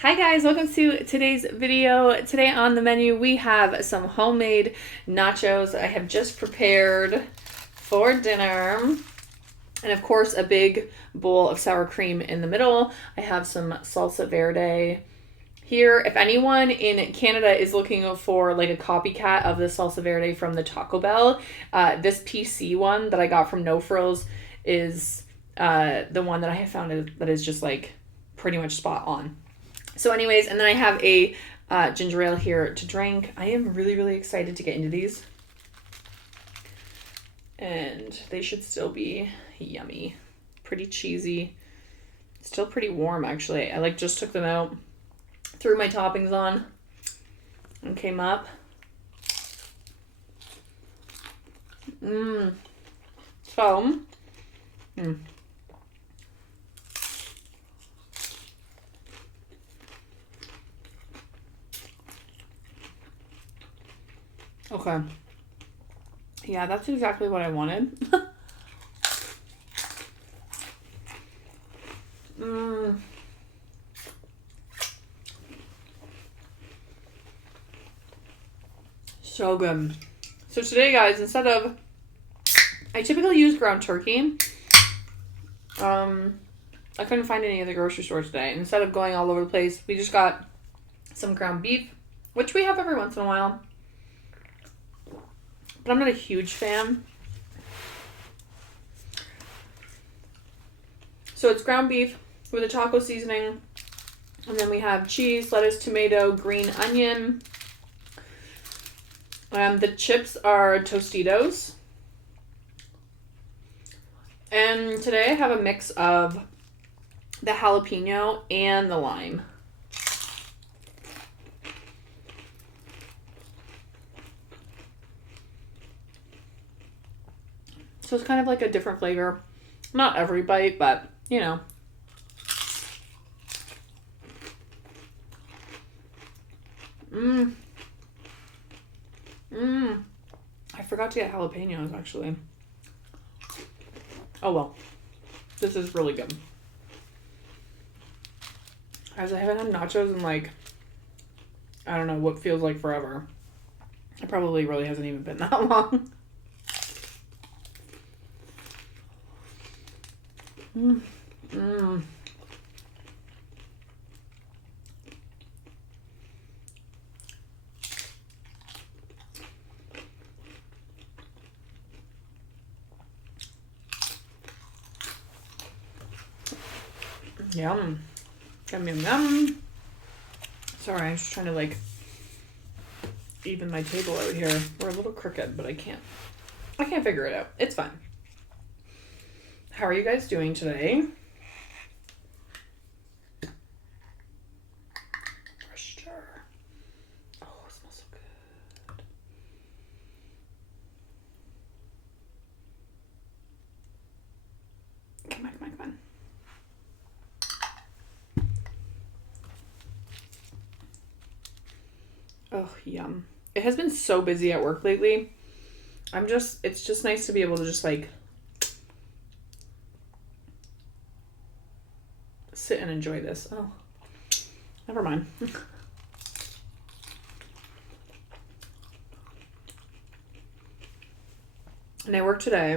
Hi guys, welcome to today's video. Today on the menu we have some homemade nachos I have just prepared for dinner. And of course a big bowl of sour cream in the middle. I have some salsa verde here. If anyone in Canada is looking for like a copycat of the salsa verde from the Taco Bell, this PC one that I got from No Frills is the one that I have found that is just like pretty much spot on. So anyways, and then I have a ginger ale here to drink. I am really excited to get into these. And they should still be yummy. Pretty cheesy. Still pretty warm, actually. I just took them out, threw my toppings on, and came up. So, okay. Yeah, that's exactly what I wanted. So good. So today, guys, instead of... I typically use ground turkey. I couldn't find any at the grocery store today. Instead of going all over the place, we just got some ground beef, which we have every once in a while. But I'm not a huge fan. So it's ground beef with a taco seasoning. And then we have cheese, lettuce, tomato, green onion. The chips are Tostitos. And today I have a mix of the jalapeno and the lime. So it's kind of like a different flavor. Not every bite, but you know. I forgot to get jalapenos, actually. Oh well. This is really good. As I haven't had nachos in I don't know, what feels like forever. It probably really hasn't even been that long. Yum. Yum, yum, yum. Sorry, I'm just trying to even my table out here. We're a little crooked, but I can't figure it out. It's fine. How are you guys doing today? Fresh jar. Oh, it smells so good. Come on. Oh, yum. It has been so busy at work lately. It's just nice to be able to just sit and enjoy this. Oh, never mind. And I work today.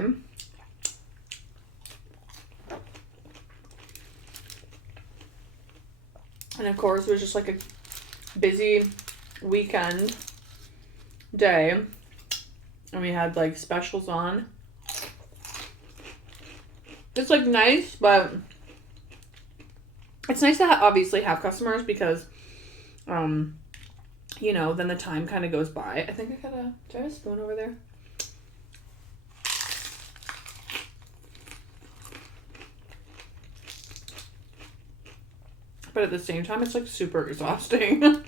And of course, it was just a busy weekend day. And we had specials on. It's nice, but it's nice to obviously have customers because, you know, then the time kind of goes by. I think do I have a spoon over there? But at the same time, it's super exhausting.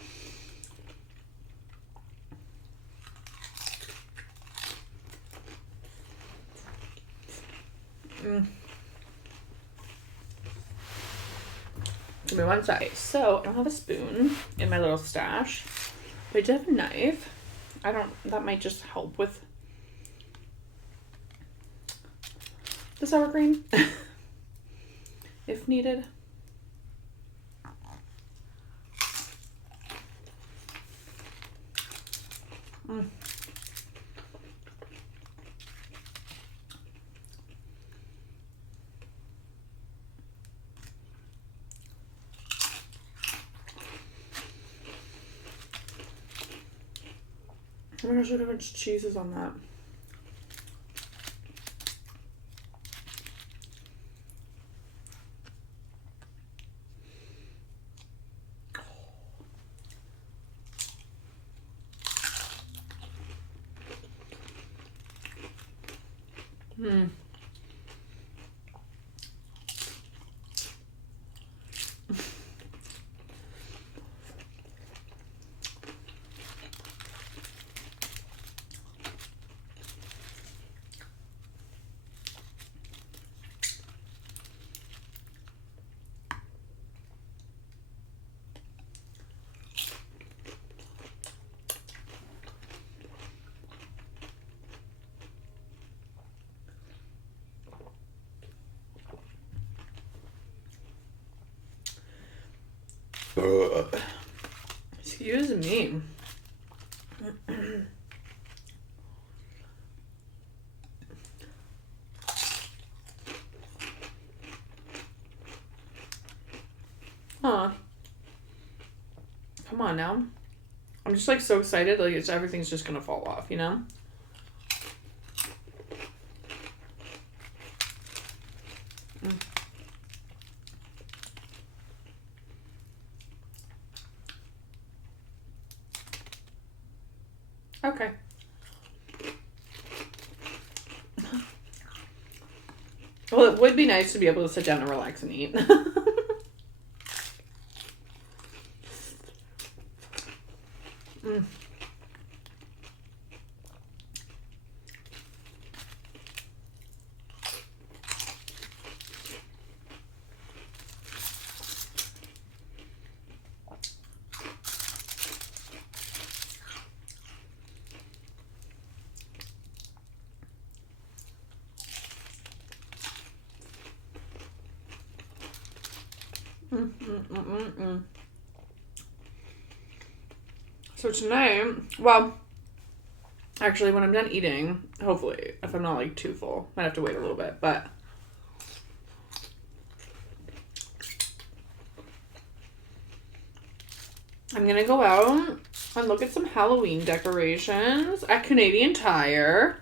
Give me one sec. So I don't have a spoon in my little stash, but I do have a knife. That might just help with the sour cream if needed. Oh my gosh, look how much cheese is on that. Excuse me. Huh. Come on now. I'm just like so excited, like everything's just gonna fall off, you know? Okay. Well, it would be nice to be able to sit down and relax and eat. So tonight, well, actually when I'm done eating, hopefully, if I'm not like too full, might have to wait a little bit, but I'm gonna go out and look at some Halloween decorations at Canadian Tire.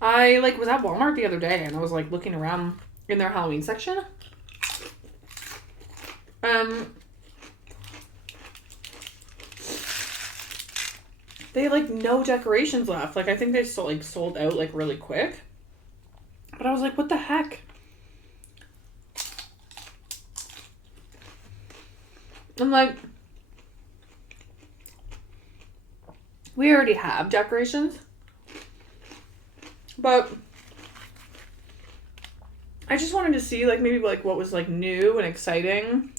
I was at Walmart the other day and I was like looking around in their Halloween section. They had no decorations left. I think they sold out really quick. But I was like, what the heck? I'm like, we already have decorations. But I just wanted to see maybe what was new and exciting.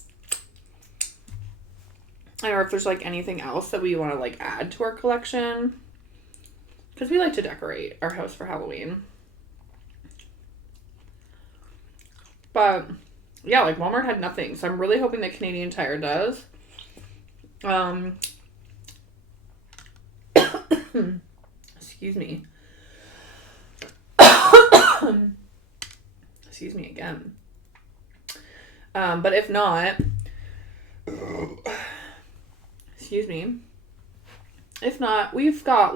Or if there's anything else that we want to add to our collection. Because we like to decorate our house for Halloween. But yeah, Walmart had nothing. So I'm really hoping that Canadian Tire does. Excuse me. Excuse me again. But if not, excuse me. If not, we've got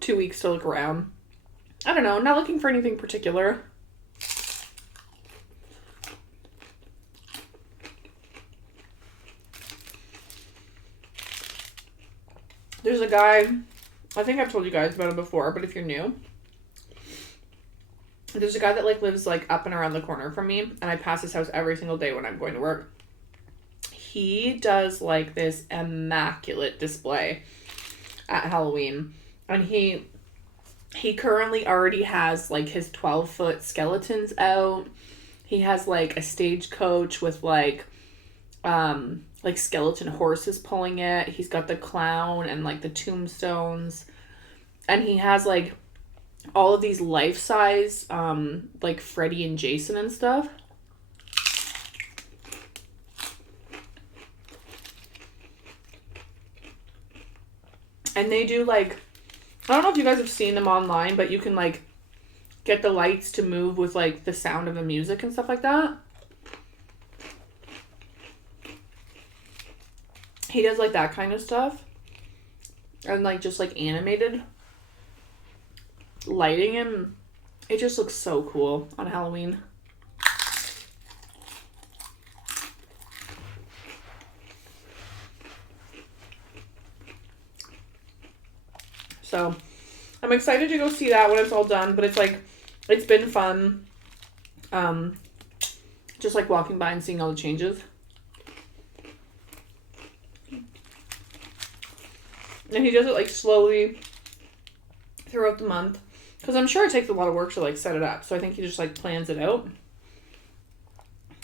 2 weeks to look around. I don't know, not looking for anything particular. There's a guy, I think I've told you guys about him before, but if you're new, there's a guy that lives up and around the corner from me, and I pass his house every single day when I'm going to work. He does this immaculate display at Halloween, and he currently already has his 12-foot skeletons out. He has a stagecoach with skeleton horses pulling it. He's got the clown and the tombstones, and he has all of these life-size Freddy and Jason and stuff. And they do like, I don't know if you guys have seen them online, but you can like get the lights to move with like the sound of the music and stuff like that. He does like that kind of stuff. And like just like animated lighting, and it just looks so cool on Halloween. So I'm excited to go see that when it's all done, but it's like, it's been fun. Just like walking by and seeing all the changes. And he does it like slowly throughout the month, because I'm sure it takes a lot of work to like set it up. So I think he just like plans it out.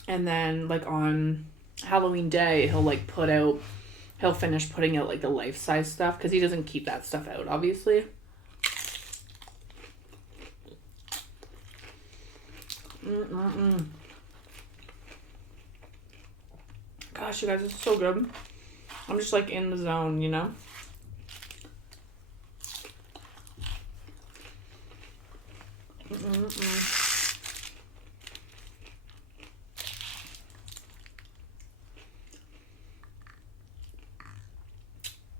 And then like on Halloween day, he'll finish putting out like the life-size stuff, because he doesn't keep that stuff out, obviously. Gosh, you guys, it's so good. I'm just like in the zone, you know?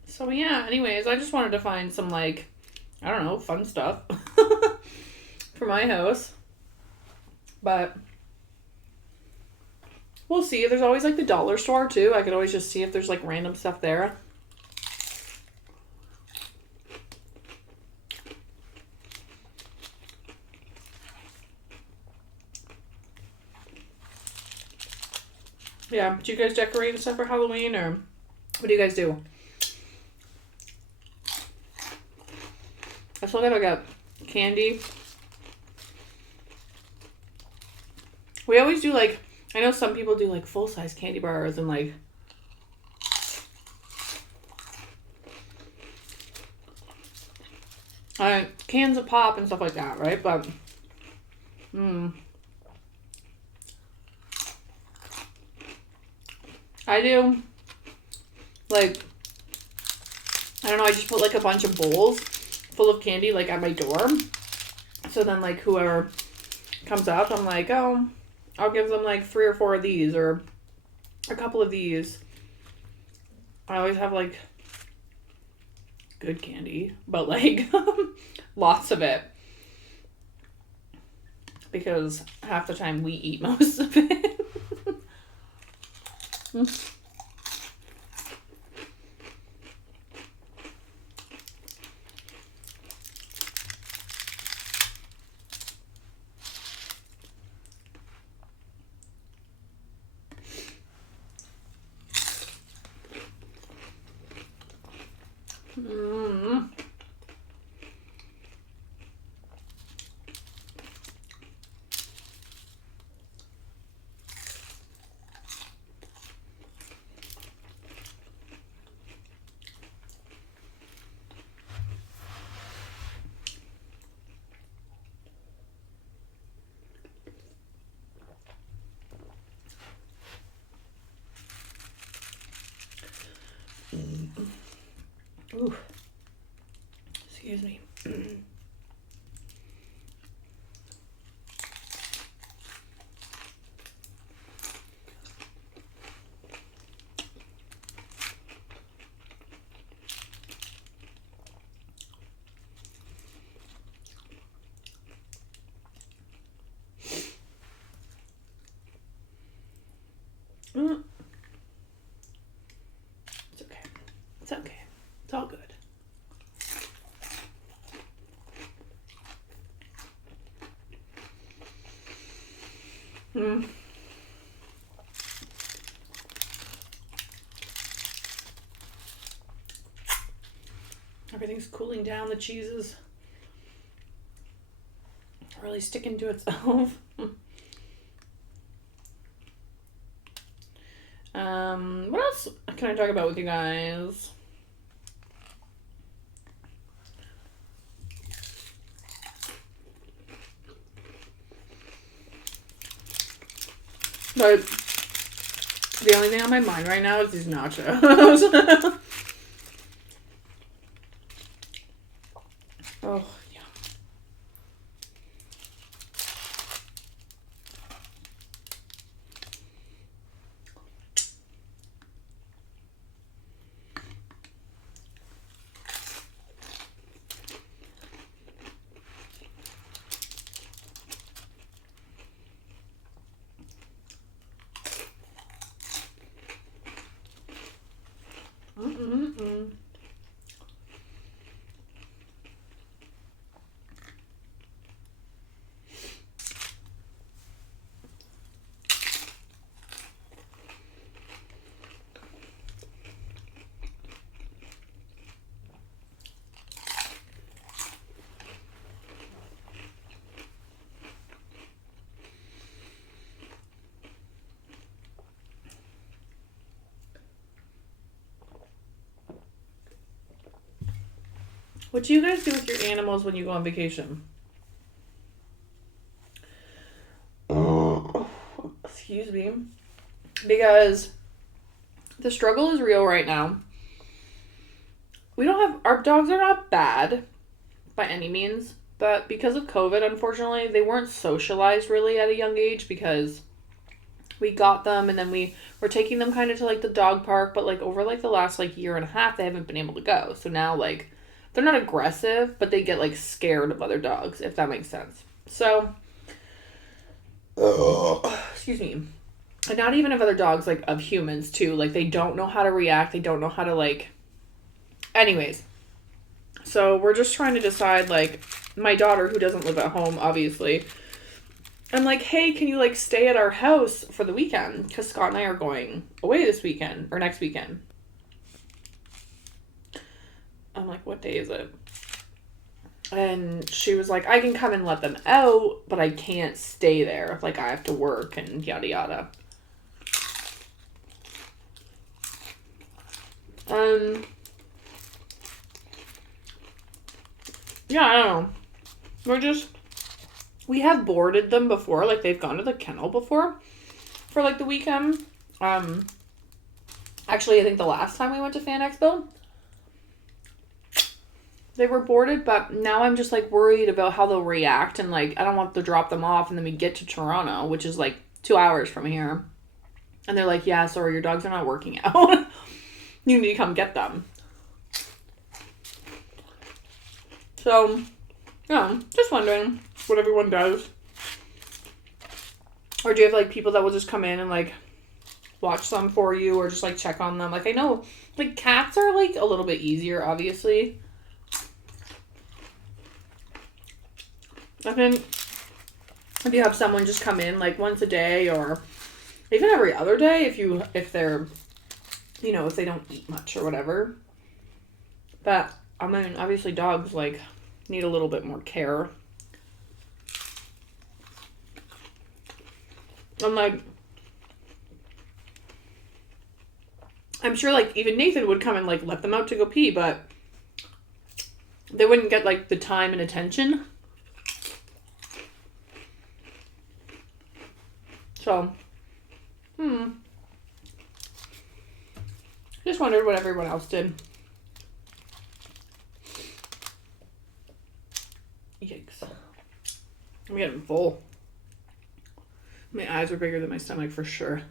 So yeah, anyways, I just wanted to find some like, I don't know, fun stuff for my house. But we'll see. There's always like the dollar store too. I could always just see if there's like random stuff there. Yeah, do you guys decorate and stuff for Halloween, or what do you guys do? I still gotta get candy. We always do like, I know some people do like full-size candy bars and like cans of pop and stuff like that, right? But I do like, I don't know, I just put like a bunch of bowls full of candy like at my door. So then like whoever comes up, I'm like, oh, I'll give them like 3 or 4 of these or a couple of these. I always have like good candy, but like lots of it, because half the time we eat most of it. Ooh. Excuse me. It's okay. It's okay. It's all good. Everything's cooling down. The cheese is really sticking to itself. What else can I talk about with you guys? But the only thing on my mind right now is these nachos. Mm-mm-mm. What do you guys do with your animals when you go on vacation? Excuse me. Because the struggle is real right now. We don't have, our dogs are not bad by any means, but because of COVID, unfortunately, they weren't socialized really at a young age because we got them and then we were taking them kind of to like the dog park, but like over like the last like year and a half, they haven't been able to go. So now like they're not aggressive, but they get like scared of other dogs, if that makes sense. So, excuse me. And not even of other dogs, like of humans too. Like they don't know how to react. They don't know how to like. Anyways, so we're just trying to decide, like, my daughter who doesn't live at home, obviously. I'm like, hey, can you like stay at our house for the weekend? Because Scott and I are going away this weekend or next weekend. I'm like, what day is it? And she was like, I can come and let them out, but I can't stay there. Like, I have to work and yada yada. Yeah, I don't know. We have boarded them before. Like, they've gone to the kennel before for, like, the weekend. Actually, I think the last time we went to Fan Expo, they were boarded, but now I'm just, like, worried about how they'll react, and, like, I don't want to drop them off, and then we get to Toronto, which is, like, 2 hours from here, and they're like, yeah, sorry, your dogs are not working out. You need to come get them. So, yeah, just wondering what everyone does. Or do you have, like, people that will just come in and, like, watch them for you or just, like, check on them? Like, I know, like, cats are, like, a little bit easier, obviously. I think if you have someone just come in, like, once a day or even every other day if they're, you know, if they don't eat much or whatever. But, I mean, obviously dogs, like, need a little bit more care. I'm like, I'm sure, like, even Nathan would come and, like, let them out to go pee, but they wouldn't get, like, the time and attention. So, just wondered what everyone else did. Yikes. I'm getting full. My eyes are bigger than my stomach for sure.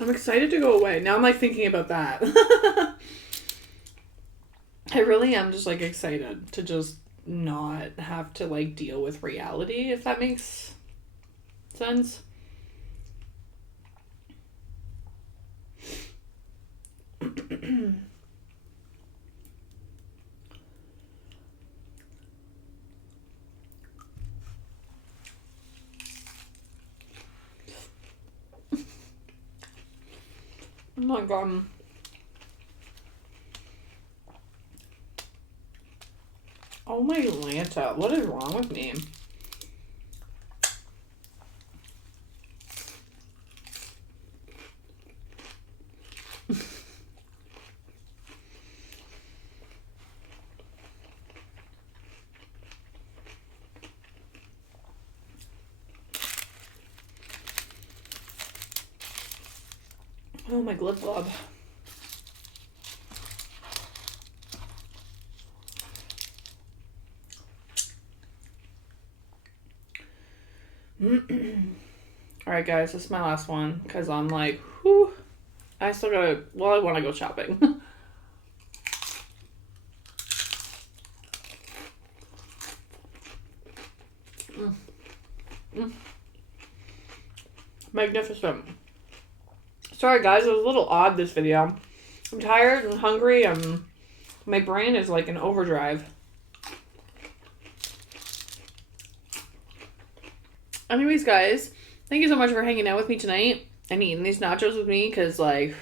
I'm excited to go away. Now I'm like thinking about that. I really am just like excited to just not have to like deal with reality, if that makes sense. Oh my god. Oh my Lanta, what is wrong with me? Oh, my glib glub. Alright, guys, this is my last one because I'm like, whew, I still gotta, well, I want to go shopping. Magnificent. Sorry, guys, it was a little odd, this video. I'm tired and hungry, and my brain is like in overdrive. Anyways, guys, thank you so much for hanging out with me tonight and eating these nachos with me, because, like,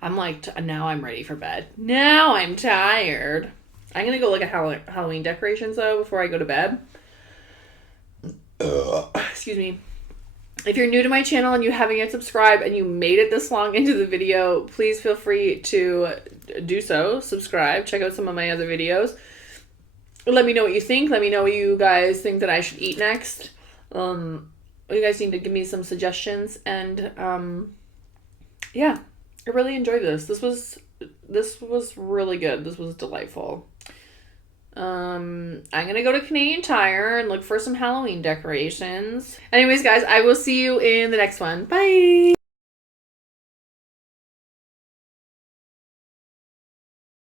I'm like, now I'm ready for bed. Now I'm tired. I'm going to go look at Halloween decorations, though, before I go to bed. Excuse me. If you're new to my channel and you haven't yet subscribed and you made it this long into the video, please feel free to do so. Subscribe. Check out some of my other videos. Let me know what you think. Let me know what you guys think that I should eat next. You guys need to give me some suggestions. And yeah, I really enjoyed this. This was really good. This was delightful. I'm gonna go to Canadian Tire and look for some Halloween decorations. Anyways, guys, I will see you in the next one. Bye!